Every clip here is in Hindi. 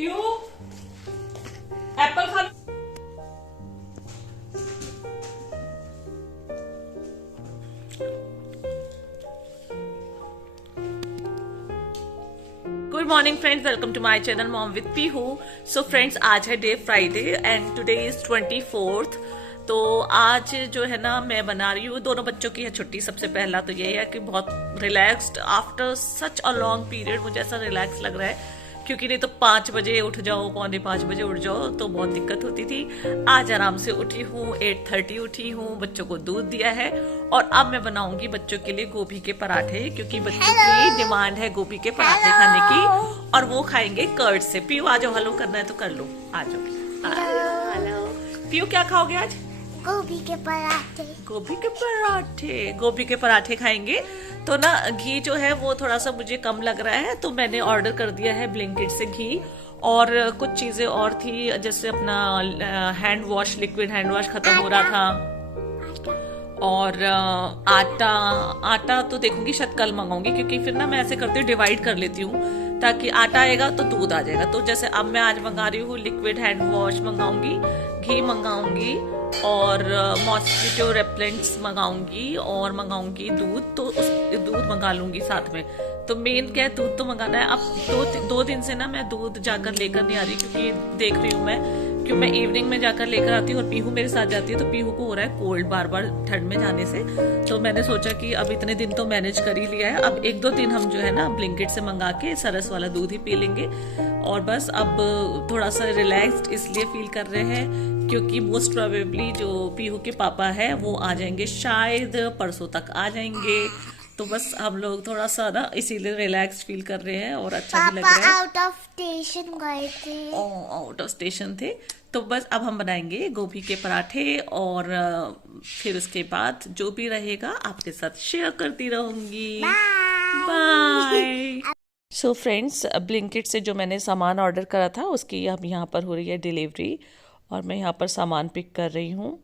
पीयू एप्पल खा लो। Good morning friends, welcome to my channel mom with Pihu. So friends, आज है day Friday and today is 24th। तो आज जो है ना मैं बना रही हूँ, दोनों बच्चों की है छुट्टी। सबसे पहला तो ये है कि बहुत relaxed after such a long period मुझे ऐसा रिलैक्स लग रहा है, क्योंकि नहीं तो 5 बजे उठ जाओ, पौने 5 बजे उठ जाओ तो बहुत दिक्कत होती थी। आज आराम से उठी हूँ, 8:30 उठी हूँ, बच्चों को दूध दिया है और अब मैं बनाऊंगी बच्चों के लिए गोभी के पराठे, क्योंकि बच्चों की डिमांड है गोभी के पराठे खाने की और वो खाएंगे कर्ड से। पीयू आ जाओ, हलो करना है तो कर लो, आ जाओ। हेलो पीयू, क्या खाओगे आज? गोभी के पराठे। गोभी के पराठे, गोभी के पराठे खाएंगे। तो ना घी जो है वो थोड़ा सा मुझे कम लग रहा है, तो मैंने ऑर्डर कर दिया है ब्लिंकिट से घी। और कुछ चीजें और थी, जैसे अपना hand wash, liquid hand wash खत्म हो रहा था। और आटा आटा तो देखूंगी, शायद कल मंगाऊंगी, क्योंकि फिर ना मैं ऐसे करती हूँ, डिवाइड कर लेती हूँ, ताकि आटा आएगा तो दूध आ जाएगा। तो जैसे अब मैं आज मंगा रही हूँ लिक्विड हैंड वॉश मंगाऊंगी, घी मंगाऊंगी और मॉस्किटो रेपेलेंट्स मंगाऊंगी और मंगाऊंगी दूध। तो उस दूध मंगा लूंगी साथ में। तो मेन क्या है, दूध तो मंगाना है। अब दो दिन से ना मैं दूध जाकर लेकर नहीं आ रही, क्योंकि देख रही हूँ क्यों मैं इवनिंग में जाकर लेकर आती हूँ और पीहू मेरे साथ जाती है, तो पीहू को हो रहा है कोल्ड बार बार ठंड में जाने से। तो मैंने सोचा कि अब इतने दिन तो मैनेज कर ही लिया है, अब 1-2 दिन हम जो है ना ब्लिंकिट से मंगा के सरस वाला दूध ही पी लेंगे। और बस अब थोड़ा सा रिलैक्स्ड इसलिए फील कर रहे हैं, क्योंकि मोस्ट प्रोबेबली जो पीहू के पापा है वो आ जाएंगे, शायद परसों तक आ जाएंगे। तो बस हम लोग थोड़ा सा ना इसीलिए रिलैक्स फील कर रहे हैं और अच्छा भी लग रहा है। पापा आउट ऑफ स्टेशन गए थे। आउट ऑफ स्टेशन थे। तो बस अब हम बनाएंगे गोभी के पराठे और फिर उसके बाद जो भी रहेगा आपके साथ शेयर करती रहूंगी। बाय। सो फ्रेंड्स, ब्लिंकिट से जो मैंने सामान ऑर्डर करा था उसकी अब यहाँ पर हो रही है डिलीवरी और मैं यहाँ पर सामान पिक कर रही हूँ।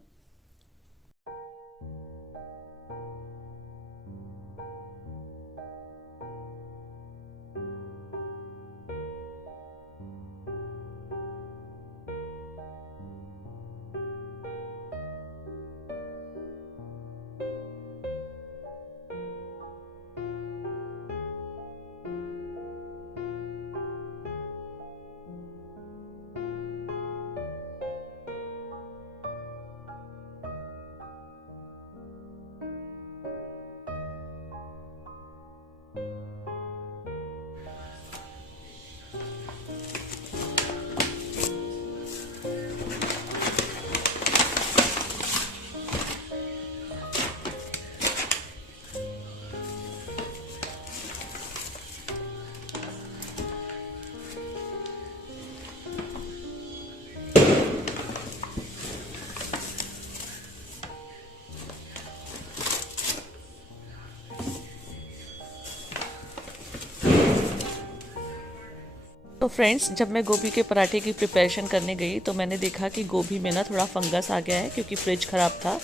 तो फ्रेंड्स, जब मैं गोभी के पराठे की प्रिपरेशन करने गई तो मैंने देखा कि गोभी में ना थोड़ा फंगस आ गया है, क्योंकि फ्रिज ख़राब था।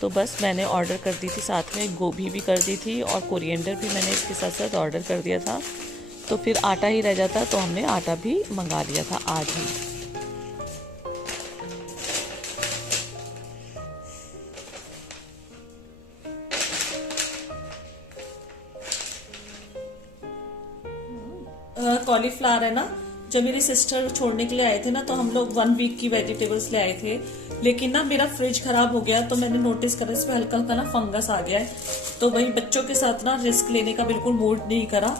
तो बस मैंने ऑर्डर कर दी थी, साथ में गोभी भी कर दी थी और कोरिएंडर भी मैंने इसके साथ साथ ऑर्डर कर दिया था। तो फिर आटा ही रह जाता, तो हमने आटा भी मंगा लिया था आज ही। कॉलीफ्लावर है ना, जब मेरी सिस्टर छोड़ने के लिए आए थे ना, तो हम लोग 1 वीक की वेजिटेबल्स ले आए थे। लेकिन ना मेरा फ्रिज खराब हो गया, तो मैंने नोटिस करा इसमें हल्का हल्का ना फंगस आ गया है। तो वही बच्चों के साथ ना रिस्क लेने का बिल्कुल मूड नहीं करा।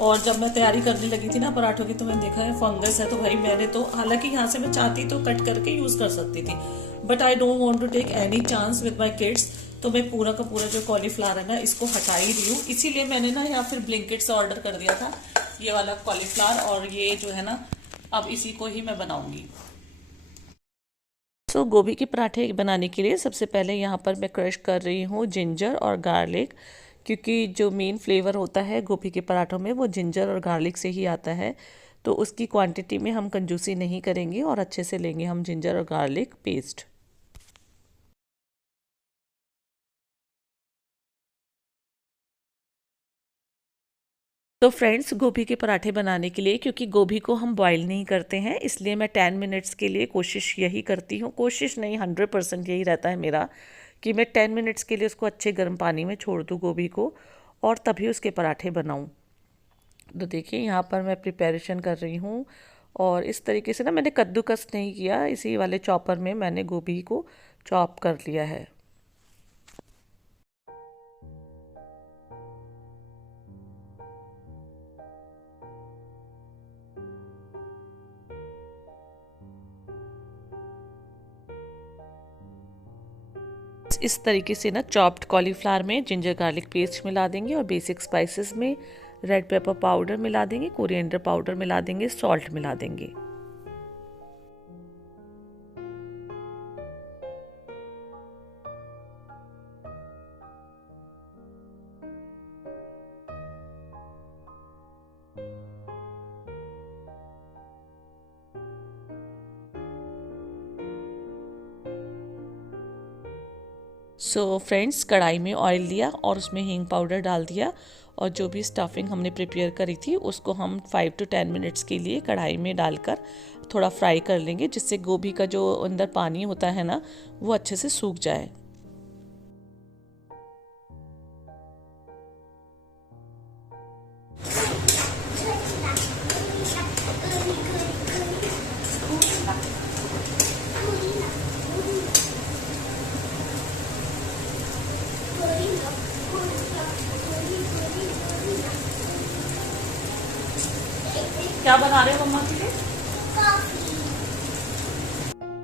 और जब मैं तैयारी करने लगी थी ना पराठों की, तो मैंने देखा है फंगस है। तो भाई मैंने तो, हालांकि यहाँ से मैं चाहती तो कट करके यूज कर सकती थी, but I don't want to take any chance with my kids. तो मैं पूरा का पूरा जो कॉलीफ्लावर है ना इसको हटा ही रही हूँ। इसीलिए मैंने ना यहाँ फिर ब्लिंकिट से ऑर्डर कर दिया था ये वाला कॉलीफ्लावर, और ये जो है ना अब इसी को ही मैं बनाऊंगी। तो गोभी के पराठे बनाने के लिए सबसे पहले यहाँ पर मैं क्रश कर रही हूँ जिंजर और गार्लिक, क्योंकि जो मेन फ्लेवर होता है गोभी के पराठों में वो जिंजर और गार्लिक से ही आता है। तो उसकी क्वांटिटी में हम कंजूसी नहीं करेंगे और अच्छे से लेंगे हम जिंजर और गार्लिक पेस्ट। तो फ्रेंड्स, गोभी के पराठे बनाने के लिए, क्योंकि गोभी को हम बॉईल नहीं करते हैं, इसलिए मैं 10 मिनट्स के लिए कोशिश यही करती हूँ, कोशिश नहीं 100% यही रहता है मेरा, कि मैं 10 मिनट्स के लिए उसको अच्छे गर्म पानी में छोड़ दूँ गोभी को, और तभी उसके पराठे बनाऊँ। तो देखिए यहाँ पर मैं प्रिपरेशन कर रही हूँ, और इस तरीके से ना मैंने कद्दूकस नहीं किया, इसी वाले चॉपर में मैंने गोभी को चॉप कर लिया है। इस तरीके से ना चॉप्ड कॉलीफ्लावर में जिंजर गार्लिक पेस्ट मिला देंगे, और बेसिक स्पाइसेस में रेड पेपर पाउडर मिला देंगे, कोरिएंडर पाउडर मिला देंगे, सॉल्ट मिला देंगे। सो फ्रेंड्स, कढ़ाई में ऑयल लिया और उसमें हींग पाउडर डाल दिया, और जो भी स्टफिंग हमने प्रिपेयर करी थी उसको हम 5 to 10 मिनट्स के लिए कढ़ाई में डालकर थोड़ा फ्राई कर लेंगे, जिससे गोभी का जो अंदर पानी होता है ना, वो अच्छे से सूख जाए। क्या बना रहे हो मम्मा के लिए?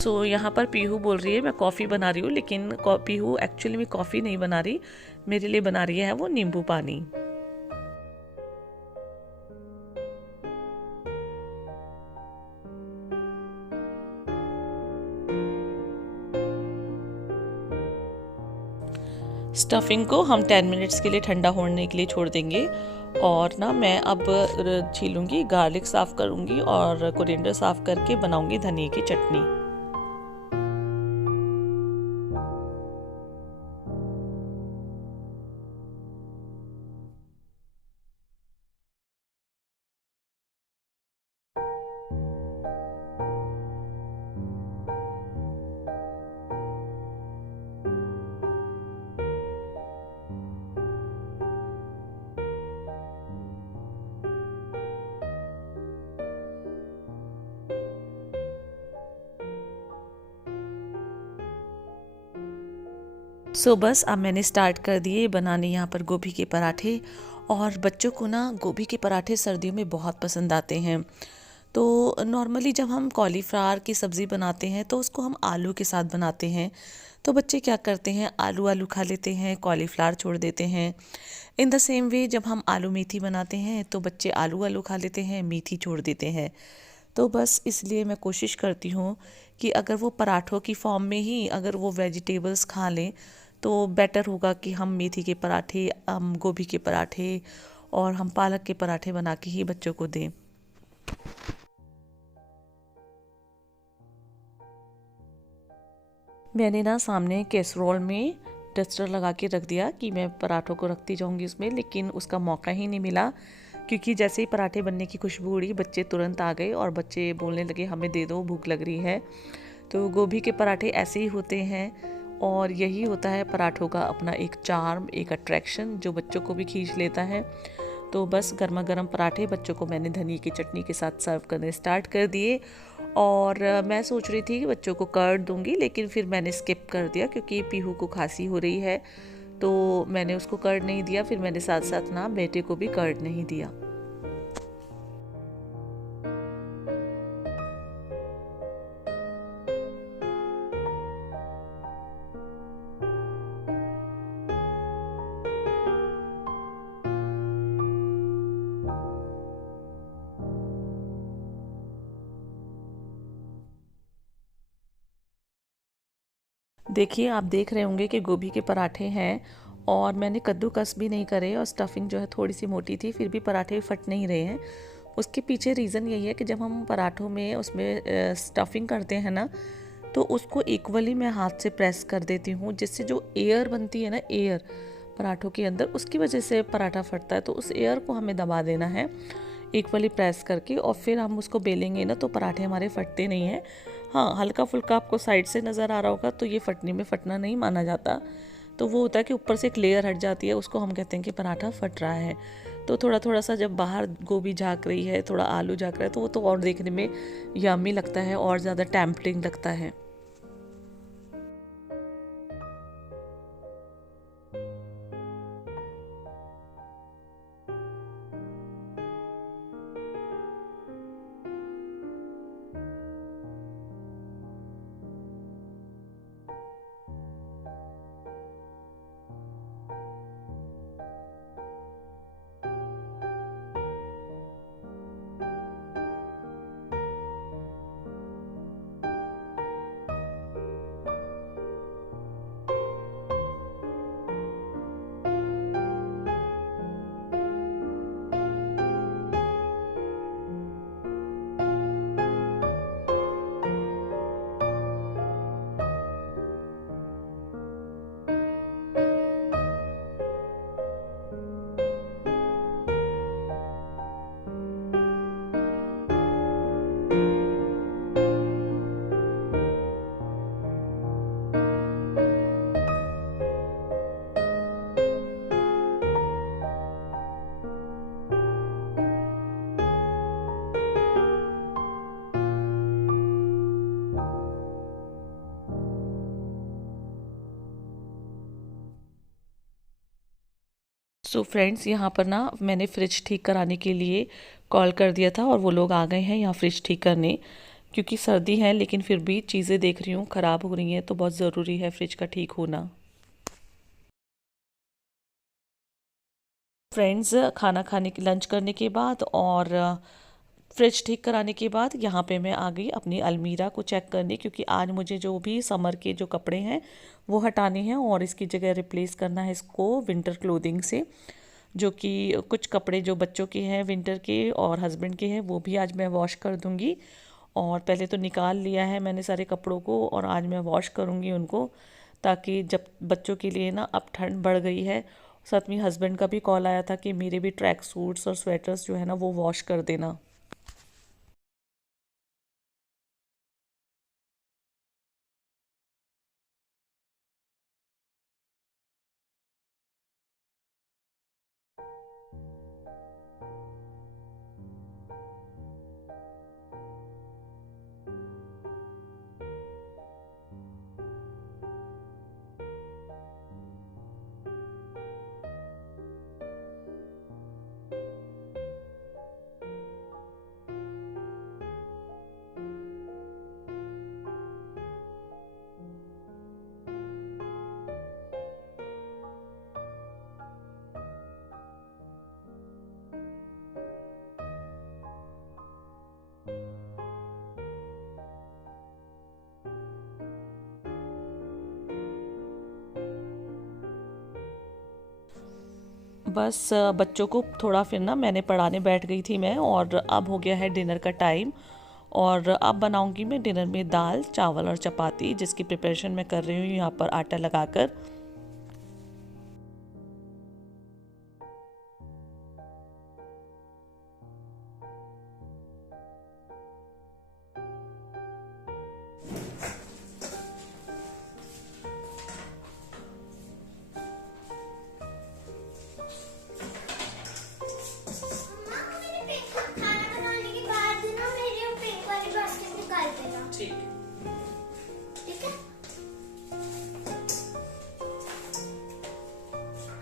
सो यहाँ पर पीहू बोल रही है मैं कॉफ़ी बना रही हूँ, लेकिन पीहू एक्चुअली में कॉफ़ी नहीं बना रही, मेरे लिए बना रही है वो नींबू पानी। स्टफिंग को हम 10 मिनट्स के लिए ठंडा होने के लिए छोड़ देंगे, और ना मैं अब छीलूंगी, गार्लिक साफ़ करूंगी और कोरिएंडर साफ़ करके बनाऊंगी धनिया की चटनी। सो बस अब मैंने स्टार्ट कर दिए बनाने यहाँ पर गोभी के पराठे, और बच्चों को ना गोभी के पराठे सर्दियों में बहुत पसंद आते हैं। तो नॉर्मली जब हम कॉलीफ्लावर की सब्ज़ी बनाते हैं तो उसको हम आलू के साथ बनाते हैं, तो बच्चे क्या करते हैं, आलू आलू खा लेते हैं, कॉलीफ्लावर छोड़ देते हैं। इन द सेम वे जब हम आलू मेथी बनाते हैं तो बच्चे आलू आलू खा लेते हैं, मेथी छोड़ देते हैं। तो बस इसलिए मैं कोशिश करती हूँ कि अगर वो पराठों की फॉर्म में ही अगर वो वेजिटेबल्स खा लें तो बेटर होगा कि हम मेथी के पराठे, हम गोभी के पराठे और हम पालक के पराठे बना के ही बच्चों को दें। मैंने ना सामने कैसरोल में डस्टर लगा के रख दिया कि मैं पराठों को रखती जाऊंगी उसमें, लेकिन उसका मौका ही नहीं मिला, क्योंकि जैसे ही पराठे बनने की खुशबू उड़ी बच्चे तुरंत आ गए और बच्चे बोलने लगे हमें दे दो, भूख लग रही है। तो गोभी के पराठे ऐसे ही होते हैं, और यही होता है पराठों का अपना एक चार्म, एक अट्रैक्शन जो बच्चों को भी खींच लेता है। तो बस गर्मा गर्म पराठे बच्चों को मैंने धनिया की चटनी के साथ सर्व करने स्टार्ट कर दिए, और मैं सोच रही थी कि बच्चों को कर्ड दूंगी, लेकिन फिर मैंने स्किप कर दिया क्योंकि पीहू को खांसी हो रही है, तो मैंने उसको कर्ड नहीं दिया। फिर मैंने साथ साथ ना बेटे को भी कर्ड नहीं दिया। देखिए, आप देख रहे होंगे कि गोभी के पराठे हैं, और मैंने कद्दूकस भी नहीं करे, और स्टफिंग जो है थोड़ी सी मोटी थी, फिर भी पराठे फट नहीं रहे हैं। उसके पीछे रीज़न यही है कि जब हम पराठों में उसमें स्टफिंग करते हैं ना, तो उसको इक्वली मैं हाथ से प्रेस कर देती हूँ, जिससे जो एयर बनती है ना, एयर पराठों के अंदर, उसकी वजह से पराठा फटता है। तो उस एयर को हमें दबा देना है इक्वली प्रेस करके, और फिर हम उसको बेलेंगे ना तो पराठे हमारे फटते नहीं हैं। हाँ, हल्का फुल्का आपको साइड से नज़र आ रहा होगा तो ये फटने में फटना नहीं माना जाता। तो वो होता है कि ऊपर से एक लेयर हट जाती है, उसको हम कहते हैं कि पराठा फट रहा है। तो थोड़ा थोड़ा सा जब बाहर गोभी झाँक रही है, थोड़ा आलू झाँक रहा है, तो वो तो और देखने में यम्मी लगता है और ज़्यादा टेम्पटिंग लगता है। सो फ्रेंड्स, यहाँ पर ना मैंने फ्रिज ठीक कराने के लिए कॉल कर दिया था और वो लोग आ गए हैं यहाँ फ्रिज ठीक करने। क्योंकि सर्दी है लेकिन फिर भी चीज़ें देख रही हूँ ख़राब हो रही हैं, तो बहुत ज़रूरी है फ्रिज का ठीक होना। फ्रेंड्स, खाना खाने की लंच करने के बाद और फ्रिज ठीक कराने के बाद यहाँ पे मैं आ गई अपनी अलमीरा को चेक करने, क्योंकि आज मुझे जो भी समर के जो कपड़े हैं वो हटाने हैं और इसकी जगह रिप्लेस करना है इसको विंटर क्लोथिंग से। जो कि कुछ कपड़े जो बच्चों के हैं विंटर के और हस्बैंड के हैं वो भी आज मैं वॉश कर दूँगी। और पहले तो निकाल लिया है मैंने सारे कपड़ों को, और आज मैं वॉश करूँगी उनको, ताकि जब बच्चों के लिए ना अब ठंड बढ़ गई है। साथ में हस्बैंड का भी कॉल आया था कि मेरे भी ट्रैक सूट्स और स्वेटर्स जो है ना वो वॉश कर देना। बस बच्चों को थोड़ा फिर ना मैंने पढ़ाने बैठ गई थी मैं, और अब हो गया है डिनर का टाइम। और अब बनाऊंगी मैं डिनर में दाल चावल और चपाती, जिसकी प्रिपरेशन मैं कर रही हूँ यहाँ पर आटा लगाकर। खाना बनाने के बाद ना मेरे पिंक वाली बास्केट निकाल देना। ठीक ठीक है।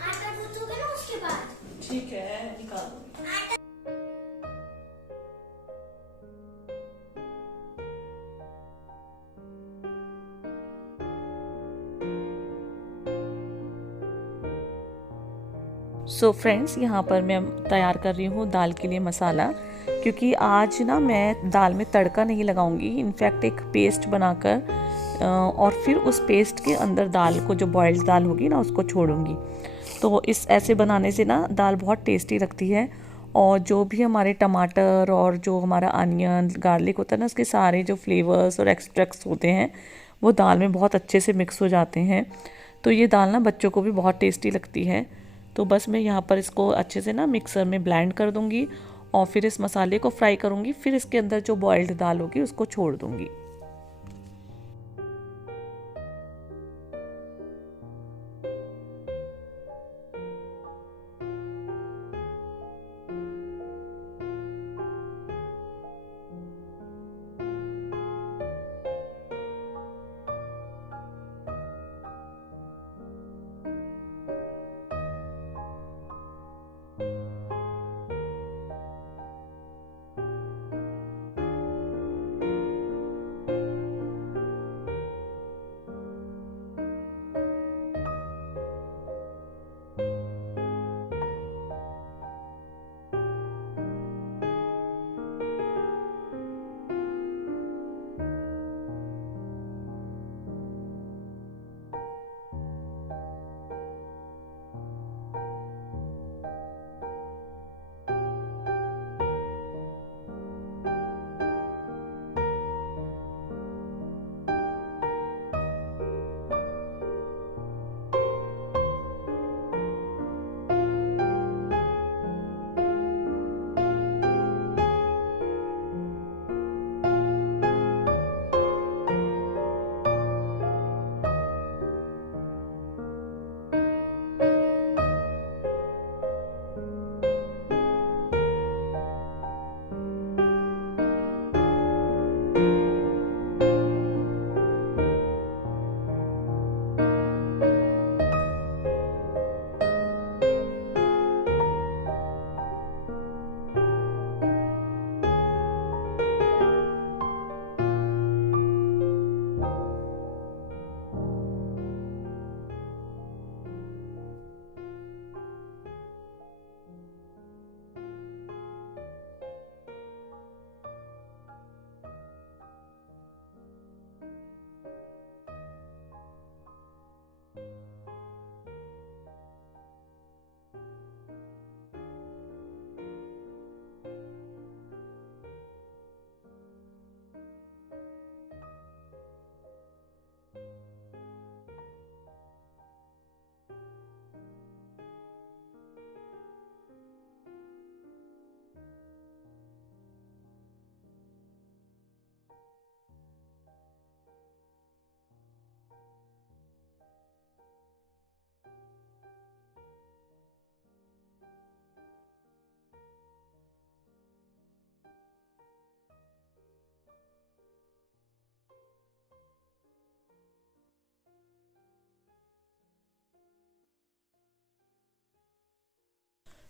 आटा गूंथोगे ना उसके बाद। ठीक है, निकाल दो। सो फ्रेंड्स, यहाँ पर मैं तैयार कर रही हूँ दाल के लिए मसाला, क्योंकि आज ना मैं दाल में तड़का नहीं लगाऊंगी। इनफैक्ट एक पेस्ट बनाकर और फिर उस पेस्ट के अंदर दाल को, जो बॉइल्ड दाल होगी ना, उसको छोड़ूंगी। तो इस ऐसे बनाने से ना दाल बहुत टेस्टी लगती है, और जो भी हमारे टमाटर और जो हमारा अनियन गार्लिक होता है ना, उसके सारे जो फ्लेवर्स और एक्सट्रैक्ट्स होते हैं वो दाल में बहुत अच्छे से मिक्स हो जाते हैं। तो ये दाल ना बच्चों को भी बहुत टेस्टी लगती है। तो बस मैं यहाँ पर इसको अच्छे से ना मिक्सर में ब्लेंड कर दूँगी और फिर इस मसाले को फ्राई करूँगी। फिर इसके अंदर जो बॉइल्ड दाल होगी उसको छोड़ दूँगी।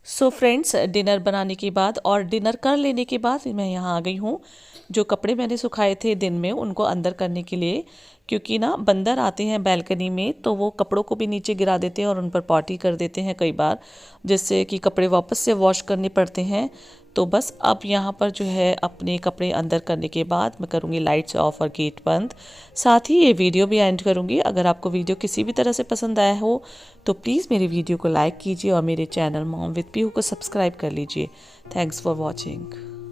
सो फ्रेंड्स, डिनर बनाने के बाद और डिनर कर लेने के बाद मैं यहाँ आ गई हूँ। जो कपड़े मैंने सुखाए थे दिन में उनको अंदर करने के लिए, क्योंकि ना बंदर आते हैं बैल्कनी में तो वो कपड़ों को भी नीचे गिरा देते हैं और उन पर पॉटी कर देते हैं कई बार, जिससे कि कपड़े वापस से वॉश करने पड़ते हैं। तो बस अब यहाँ पर जो है अपने कपड़े अंदर करने के बाद मैं करूँगी लाइट्स ऑफ और गेट बंद। साथ ही ये वीडियो भी एंड करूँगी। अगर आपको वीडियो किसी भी तरह से पसंद आया हो तो प्लीज़ मेरी वीडियो को लाइक कीजिए और मेरे चैनल मॉम विद पीहू को सब्सक्राइब कर लीजिए। Thanks for watching.